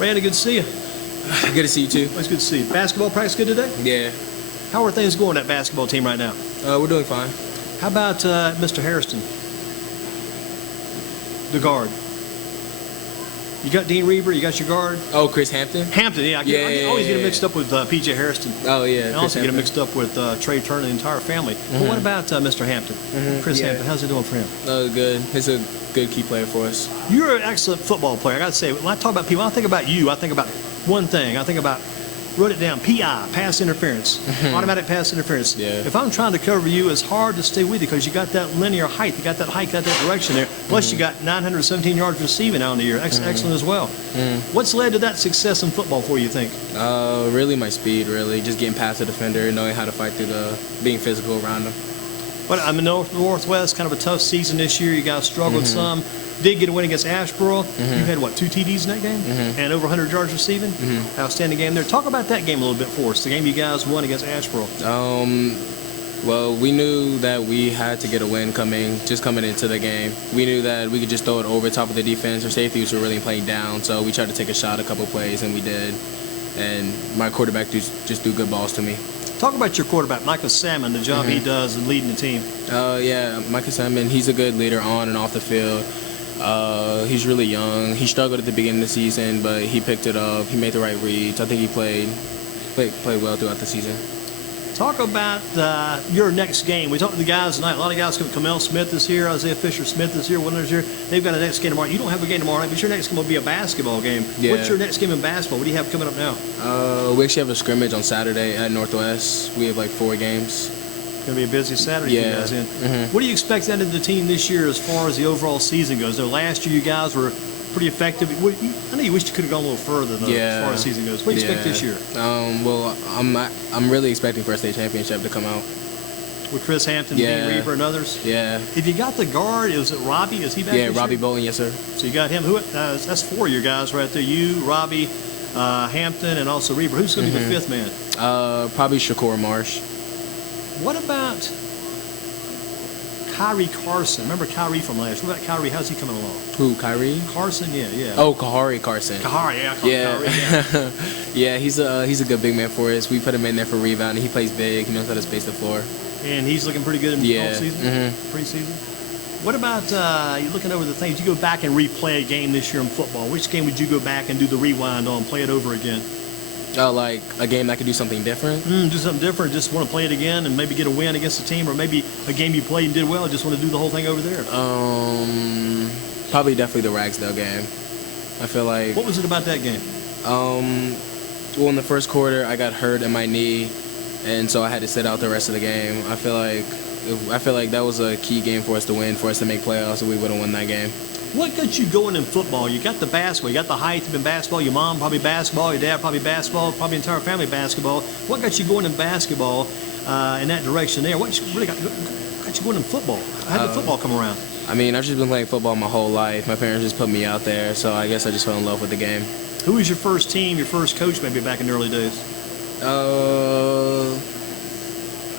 Randy, good to see you. Good to see you too. It's good to see you. Basketball practice good today? Yeah. How are things going at that basketball team right now? We're doing fine. How about Mr. Hairston, the guard? You got Dean Reber, you got your guard? Oh, Chris Hampton? Hampton, yeah. I always get him mixed up with P.J. Hairston. Oh, yeah. I also get him mixed up with Trey Turner and the entire family. But what about Mr. Hampton? Chris Hampton, how's it doing for him? Good. He's a good key player for us. You're an excellent football player. I got to say, when I talk about people, I think about you. I think about one thing. I think about, wrote it down, PI, pass interference, automatic pass interference. Yeah. If I'm trying to cover you, it's hard to stay with you because you got that linear height. You got that height, got that direction there. Plus, you got 917 yards receiving out in the year. Excellent as well. What's led to that success in football for you think? Really my speed, really. Just getting past the defender, knowing how to fight through being physical around him. But I'm in Northwest, kind of a tough season this year. You guys struggled some. Did get a win against Asheboro. You had, what, 2 TDs in that game? And over 100 yards receiving? Outstanding game there. Talk about that game a little bit for us, the game you guys won against Asheboro. Well, we knew that we had to get a win coming into the game. We knew that we could just throw it over top of the defense. Our safeties were really playing down, so we tried to take a shot a couple plays, and we did. And my quarterback just threw good balls to me. Talk about your quarterback, Michael Salmon, the job he does in leading the team. Yeah, Michael Salmon, he's a good leader on and off the field. He's really young. He struggled at the beginning of the season, but he picked it up. He made the right reads. I think he played well throughout the season. Talk about your next game. We talked to the guys tonight. A lot of guys come. Kamel Smith is here. Isaiah Fisher-Smith is here. Winner's here. They've got a next game tomorrow. You don't have a game tomorrow night, but your next game will be a basketball game. Yeah. What's your next game in basketball? What do you have coming up now? We actually have a scrimmage on Saturday at Northwest. We have like 4 games. It's going to be a busy Saturday for you guys in. What do you expect out of the team this year as far as the overall season goes? Though last year you guys were pretty effective. I know you wish you could have gone a little further though, as far as the season goes. What do you expect this year? Well, I'm really expecting for a state championship to come out. With Chris Hampton, Dean Reber, and others? Yeah. If you got the guard, is it Robbie? Is he back this Robbie year? Bolton, yes, sir. So you got him. That's 4 of your guys right there. You, Robbie, Hampton, and also Reber. Who's going to be the 5th man? Probably Shakur Marsh. What about Kyrie Carson? Remember Kyrie from last year? What about Kyrie? How's he coming along? Who, Kyrie? Carson, yeah. Oh, Kahari Carson. Kahari, I call him Kyrie, yeah, he's a good big man for us. We put him in there for rebounding. He plays big. He knows how to space the floor. And he's looking pretty good in the season? Preseason? What about you looking over the things? You go back and replay a game this year in football. Which game would you go back and do the rewind on, play it over again? Like a game that could do something different? Do something different. Just want to play it again and maybe get a win against the team, or maybe a game you played and did well. Just want to do the whole thing over there. Probably definitely the Ragsdale game. I feel like. What was it about that game? Well, in the first quarter, I got hurt in my knee, and so I had to sit out the rest of the game. I feel like that was a key game for us to win, for us to make playoffs, and we would have won that game. What got you going in football? You got the basketball, you got the height in basketball, your mom probably basketball, your dad probably basketball, probably entire family basketball. What got you going in basketball in that direction there? What really got you going in football? How did football come around? I mean, I've just been playing football my whole life. My parents just put me out there, so I guess I just fell in love with the game. Who was your first team, your first coach maybe back in the early days? I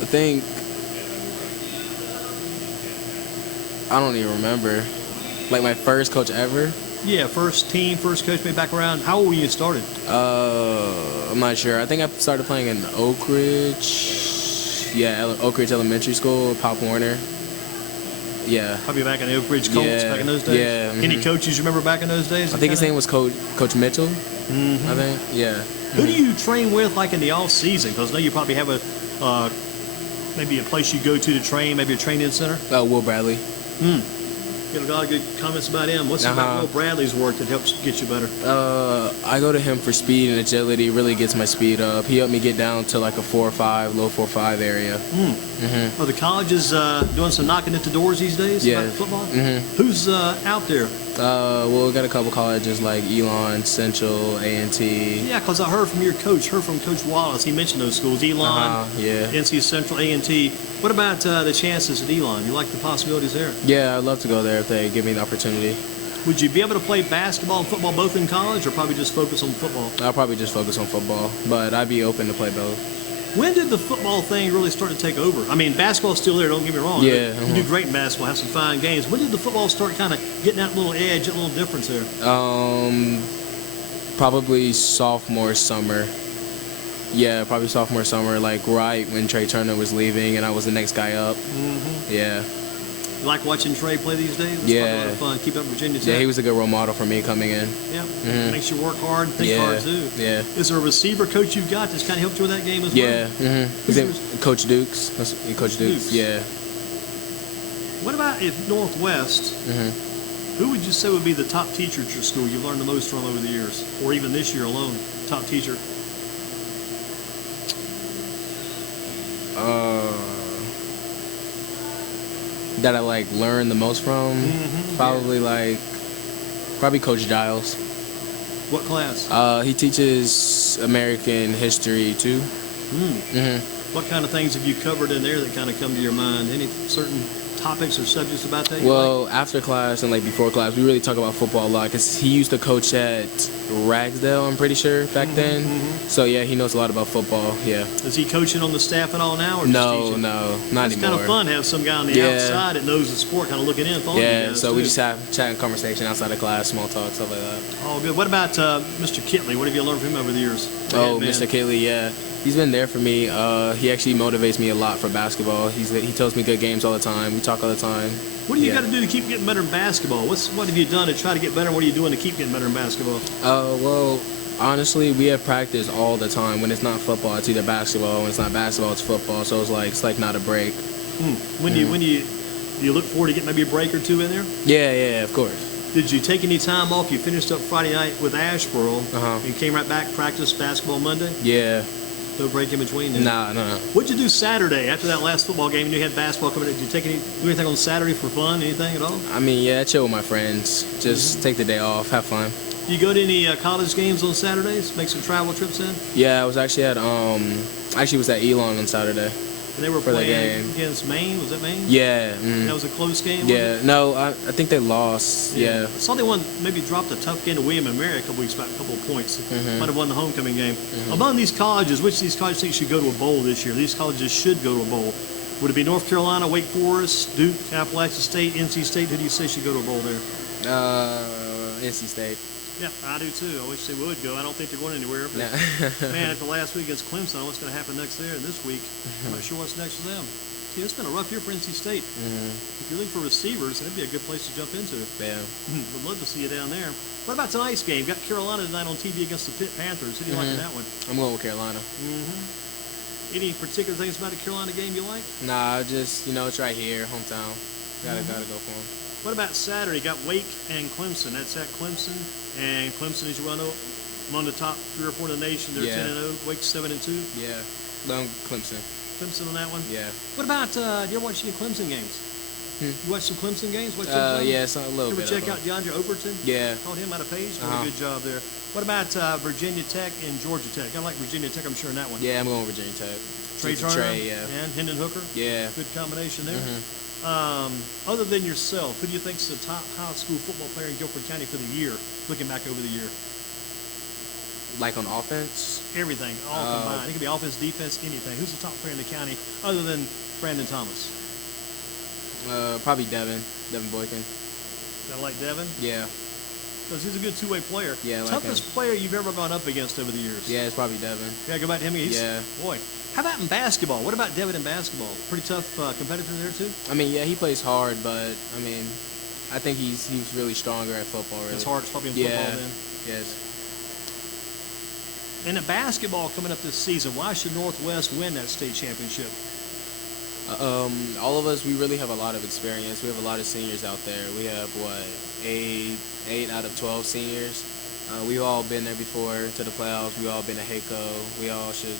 think, I don't even remember. Like my first coach ever? Yeah, first team, first coach, maybe back around. How old were you when you started? I'm not sure. I think I started playing in Oak Ridge. Yeah, Oak Ridge Elementary School, Pop Warner. Yeah. Probably back in the Oak Ridge Colts back in those days? Yeah. Any coaches you remember back in those days? I think his name was Coach Mitchell. I think, yeah. Who do you train with like in the off season? Because I know you probably have maybe a place you go to train, maybe a training center? Will Bradley. Get a lot of good comments about him. What's about Will Bradley's work that helps get you better? I go to him for speed and agility. Really gets my speed up. He helped me get down to like a 4.5, low 4.5 area. Are the colleges doing some knocking at the doors these days? Yeah. About football? Who's out there? Well, we got a couple colleges like Elon, Central, A&T. Yeah, because I heard from your coach, Coach Wallace. He mentioned those schools, Elon, NC Central, A&T. What about the chances at Elon? You like the possibilities there? Yeah, I'd love to go there if they give me the opportunity. Would you be able to play basketball and football both in college, or probably just focus on football? I'll probably just focus on football, but I'd be open to play both. When did the football thing really start to take over? I mean, basketball's still there, don't get me wrong. Yeah. You do great in basketball, have some fine games. When did the football start kind of getting that little edge, that little difference there? Probably sophomore summer. Yeah, probably sophomore summer, like right when Trey Turner was leaving and I was the next guy up. Yeah. You like watching Trey play these days? It's Yeah. probably a lot of fun. Keep up Virginia Tech. Yeah, he was a good role model for me coming in. Yeah. Makes you work hard and think hard too. Yeah. Is there a receiver coach you've got that's kind of helped you with that game as Yeah. well? His name Coach Dukes. Coach Dukes. Yeah. What about if Northwest? Who would you say would be the top teacher at your school you've learned the most from over the years, or even this year alone? Top teacher. That I like learned the most from. Probably Coach Giles. What class? He teaches American history too. What kind of things have you covered in there that kind of come to your mind? Any certain topics or subjects about that? Well, after class and like before class, we really talk about football a lot because he used to coach at Ragsdale, I'm pretty sure, back then. So yeah, he knows a lot about football. Yeah. Is he coaching on the staff at all now, or no, just not It's anymore. It's kind of fun to have some guy on the outside that knows the sport, kind of looking in. Yeah, so we just have chatting conversation outside of class, small talk, stuff like that. Oh, good. What about Mr. Kitley? What have you learned from him over the years? Mr. Kitley, yeah. He's been there for me. He actually motivates me a lot for basketball. He tells me good games all the time. We talk all the time. What do you got to do to keep getting better in basketball? What have you done to try to get better? What are you doing to keep getting better in basketball? Well, honestly, we have practice all the time. When it's not football, it's either basketball. When it's not basketball, it's football. So it's like not a break. When do you look forward to getting maybe a break or two in there? Yeah, of course. Did you take any time off? You finished up Friday night with Asheboro and came right back, practiced basketball Monday? Yeah. No break in between then? No. What'd you do Saturday after that last football game and you had basketball coming in? Did you do anything on Saturday for fun, anything at all? I mean, yeah, chill with my friends. Just take the day off, have fun. You go to any college games on Saturdays? Make some travel trips in? Yeah, I was actually at was at Elon on Saturday. And they were playing against Maine. Was it Maine? Yeah. That was a close game. Yeah. No, I think they lost. Yeah. I saw they maybe dropped a tough game to William and Mary a couple weeks back, a couple of points. Might have won the homecoming game. Among these colleges, which of these colleges think should go to a bowl this year? These colleges should go to a bowl. Would it be North Carolina, Wake Forest, Duke, Appalachian State, NC State? Who do you say should go to a bowl there? NC State. Yeah, I do too. I wish they would go. I don't think they're going anywhere. But man, after last week against Clemson, what's going to happen next there? And this week, I'm not sure what's next for them. See, it's been a rough year for NC State. If you're looking for receivers, that'd be a good place to jump into. Yeah. Would love to see you down there. What about tonight's game? Got Carolina tonight on TV against the Pitt Panthers. Who do you like in that one? I'm going with Carolina. Any particular things about the Carolina game you like? Nah, just, it's right here, hometown. Gotta go for them. What about Saturday? Got Wake and Clemson. That's at Clemson. And Clemson, as you well know, among the top 3 or 4 in the nation. They're 10-0. Wake's 7-2. Yeah. Clemson. Clemson on that one? Yeah. What about, do you ever watch any Clemson games? You watch some Clemson games? Yeah, a little bit. Ever check out DeAndre Overton? Yeah. Called him out of Page. Did a good job there. What about Virginia Tech and Georgia Tech? I like Virginia Tech, I'm sure, in that one. Yeah, I'm going with Virginia Tech. Trey Turner yeah. and Hendon Hooker. Yeah. Good combination there. Other than yourself, who do you think is the top high school football player in Guilford County for the year, looking back over the year? Like on offense? Everything, all combined. It could be offense, defense, anything. Who's the top player in the county other than Brandon Thomas? Probably Devin Boykin. I like Devin? Yeah. Because he's a good two-way player. Yeah, Toughest player you've ever gone up against over the years? Yeah, it's probably Devin. Yeah, go back to him. Boy. How about in basketball? What about Devin in basketball? Pretty tough competitor there, too? I mean, yeah, he plays hard, but, I mean, I think he's really stronger at football, really. His heart's probably in football then? Yes. And in basketball coming up this season, why should Northwest win that state championship? All of us, we really have a lot of experience. We have a lot of seniors out there. We have, 8 out of 12 seniors. We've all been there before to the playoffs. We've all been to HACO. We all should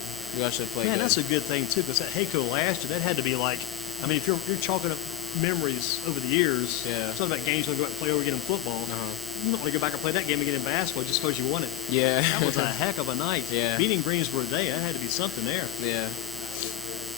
play good. Man, that's a good thing, too, because that HACO last year, that had to be like, I mean, if you're chalking up memories over the years, talking about games you want to go out and play over again in football, you don't want to go back and play that game again in basketball just because you won it. Yeah. That was a heck of a night. Yeah. Beating Greensboro today, that had to be something there. Yeah.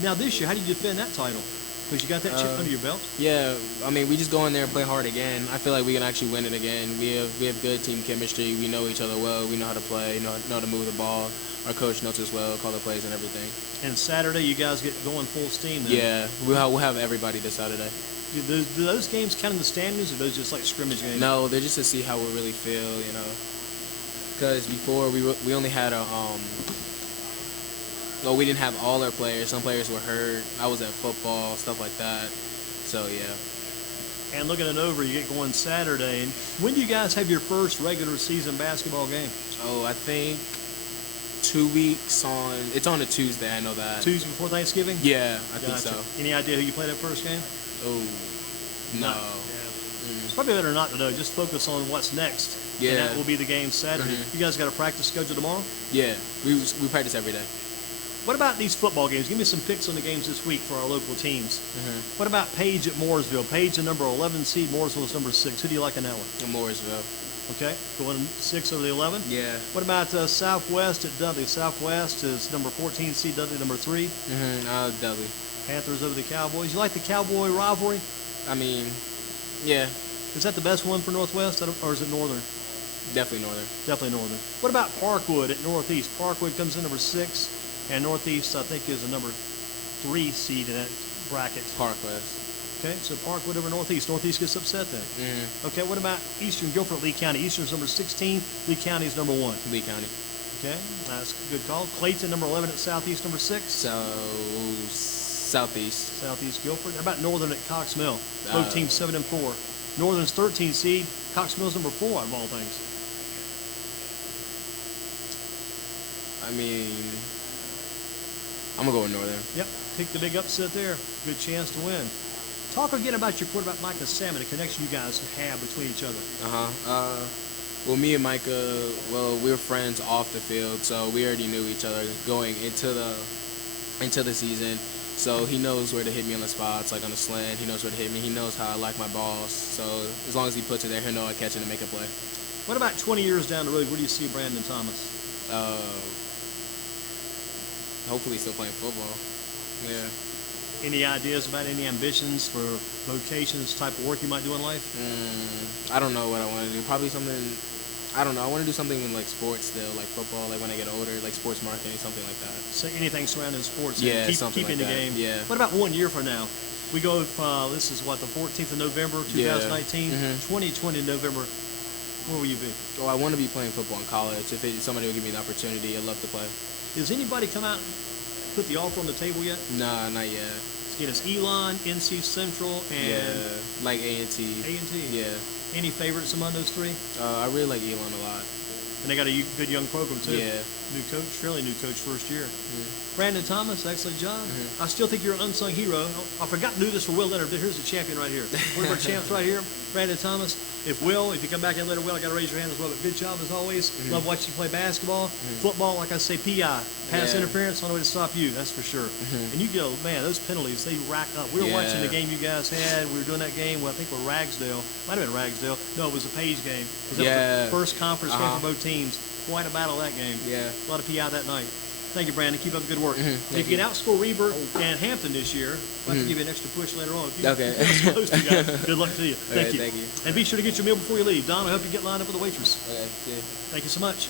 Now this year, how do you defend that title? Because you got that chip under your belt? Yeah, I mean, we just go in there and play hard again. I feel like we can actually win it again. We have good team chemistry. We know each other well. We know how to play, know how to move the ball. Our coach knows as well, call the plays and everything. And Saturday, you guys get going full steam then? Yeah, we'll have everybody this Saturday. Do those games count in the standings, or those just like scrimmage games? No, they're just to see how we really feel, because before we only had a well, we didn't have all our players. Some players were hurt. I was at football, stuff like that. So yeah. And looking it over, you get going Saturday. And when do you guys have your first regular season basketball game? Oh, I think 2 weeks on. It's on a Tuesday. I know that. Tuesday before Thanksgiving? Yeah, I think Gotcha. so. Any idea who you played that first game? Oh, no. Yeah. It's probably better not to know. Just focus on what's next. Yeah. And that will be the game Saturday. You guys got a practice schedule tomorrow? Yeah, we practice every day. What about these football games? Give me some picks on the games this week for our local teams. What about Page at Mooresville? Page, the number 11 seed. Mooresville is number 6. Who do you like in that one? In Mooresville. Okay, going 6 over the 11. Yeah. What about Southwest at Dudley? Southwest is number 14 seed. Dudley number 3. Dudley. Panthers over the Cowboys. You like the Cowboy rivalry? I mean, yeah. Is that the best one for Northwest, or is it Northern? Definitely Northern. Definitely Northern. What about Parkwood at Northeast? Parkwood comes in number 6, and Northeast, I think, is a number 3 seed in that bracket. Parkwest. Okay, so Parkwood over Northeast. Northeast gets upset then. Okay, what about Eastern Guilford at Lee County? Eastern's number 16. Lee County is number 1. Lee County. Okay, that's a good call. Clayton, number 11 at Southeast, number 6. Southeast. Southeast Guilford. How about Northern at Cox Mill? Both teams 7 and 4. Northern's 13 seed. Cox Mill's number 4 out of all things. I mean, I'm gonna go with Northern. Yep, pick the big upset there. Good chance to win. Talk again about your quarterback, Micah Salmon, the connection you guys have between each other. Well, me and Micah, we were friends off the field, so we already knew each other going into the season. So he knows where to hit me on the spots, like on the slant. He knows where to hit me. He knows how I like my balls. So as long as he puts it there, he'll know I catch it and make a play. What about 20 years down the road? Where do you see Brandon Thomas? Hopefully still playing football. Yeah. Any ideas about any ambitions for vocations, type of work you might do in life? I don't know what I want to do. Probably something, I don't know. I want to do something in like sports still, like football, like when I get older, like sports marketing, something like that. So anything surrounding sports. Yeah, keep in the game. Yeah. What about 1 year from now? We go, this is what, the 14th of November, 2019? 2020 November. Where will you be? Oh, I want to be playing football in college. If somebody will give me the opportunity, I'd love to play. Has anybody come out and put the offer on the table yet? Nah, not yet. Again, it's Elon, NC Central, and like A&T. A&T. Yeah. Any favorites among those 3? I really like Elon a lot. And they got a good young program too. Yeah. New coach, fairly new coach first year. Brandon Thomas, excellent job. I still think you're an unsung hero. I forgot to do this for Will Leonard, but here's the champion right here. One of our champs right here, Brandon Thomas. If you come back in later, Will, I got to raise your hand as well. But good job as always. Love watching you play basketball. Football, like I say, PI, pass interference, on the way to stop you. That's for sure. And you go, man, those penalties, they rack up. We were watching the game you guys had. We were doing that game. Well, I think with Ragsdale. Might have been Ragsdale. No, it was a Page game. That was the first conference game for both teams. Quite a battle that game. Yeah. A lot of PI that night. Thank you, Brandon. Keep up the good work. If you can outscore Reber and Hampton this year, I'll have to give you an extra push later on. If you close to you guys, good luck to you. Thank you. Thank you. And be sure to get your meal before you leave. Don, I hope you get lined up with the waitress. Okay, yeah. Thank you so much.